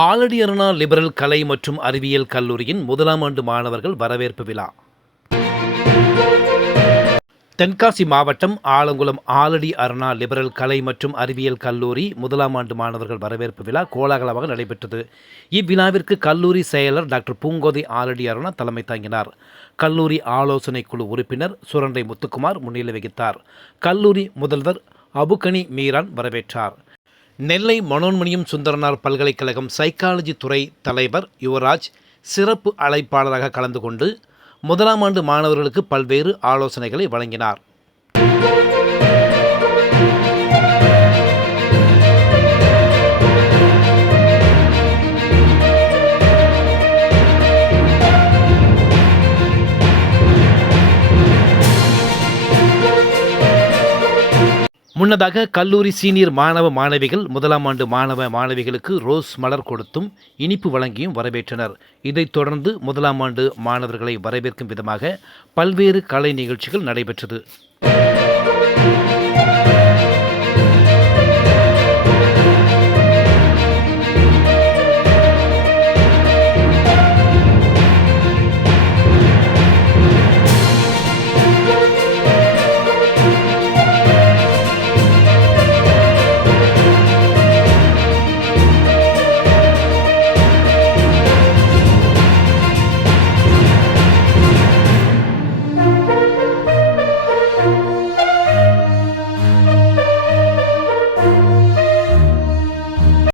Aladi Aruna liberal கலை மற்றும் அறிவியல் கல்லூரியின் முதலாம் ஆண்டு மாணவர்கள் வரவேற்பு விழா. தென்காசி மாவட்டம் ஆலங்குளம் ஆலடி அருணா லிபரல் கலை மற்றும் அறிவியல் கல்லூரி முதலாம் ஆண்டு மாணவர்கள் வரவேற்பு விழா கோலாகலமாக நடைபெற்றது. இவ்விழாவிற்கு கல்லூரி செயலர் டாக்டர் பூங்கோதை ஆலடி அருணா தலைமை தாங்கினார். கல்லூரி ஆலோசனை குழு உறுப்பினர் சுரண்டை முத்துக்குமார் முன்னிலை வகித்தார். கல்லூரி முதல்வர் அபுகனி மீரான் வரவேற்றார். நெல்லை மனோன்மணியம் சுந்தரனார் பல்கலைக்கழகம் சைக்காலஜி துறை தலைவர் யுவராஜ் சிறப்பு அழைப்பாளராக கலந்து கொண்டு முதலாம் ஆண்டு மாணவர்களுக்கு பல்வேறு ஆலோசனைகளை வழங்கினார். முன்னதாக கல்லூரி சீனியர் மாணவ மாணவிகள் முதலாம் ஆண்டு மாணவ மாணவிகளுக்கு ரோஸ் மலர் கொடுத்தும் இனிப்பு வழங்கியும் வரவேற்றனர். இதைத் தொடர்ந்து முதலாம் ஆண்டு மாணவர்களை வரவேற்கும் விதமாக பல்வேறு கலை நிகழ்ச்சிகள் நடைபெற்றது.